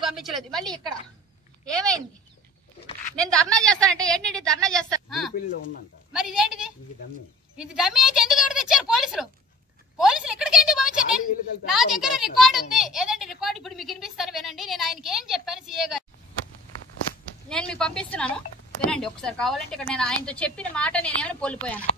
ఎందుకు పంపించలేదు? మళ్ళీ ఇక్కడ ఏమైంది? నేను ధర్నా చేస్తానంటే ఏంటి ధర్నా చేస్తాను? మరి ఇదేంటిది? ఇది డమ్మీ అయితే ఎందుకు ఎవరు తెచ్చారు? పోలీసులు ఇక్కడికి ఎందుకు పంపించారు? నా దగ్గర రికార్డు ఉంది. ఏదండి రికార్డు? ఇప్పుడు మీకు వినిపిస్తాను, వినండి. నేను ఆయనకి ఏం చెప్పాను సీఏ గారు, నేను మీకు పంపిస్తున్నాను, వినండి ఒకసారి. కావాలంటే ఇక్కడ నేను ఆయనతో చెప్పిన మాట నేనేమైనా కోల్పోయాను.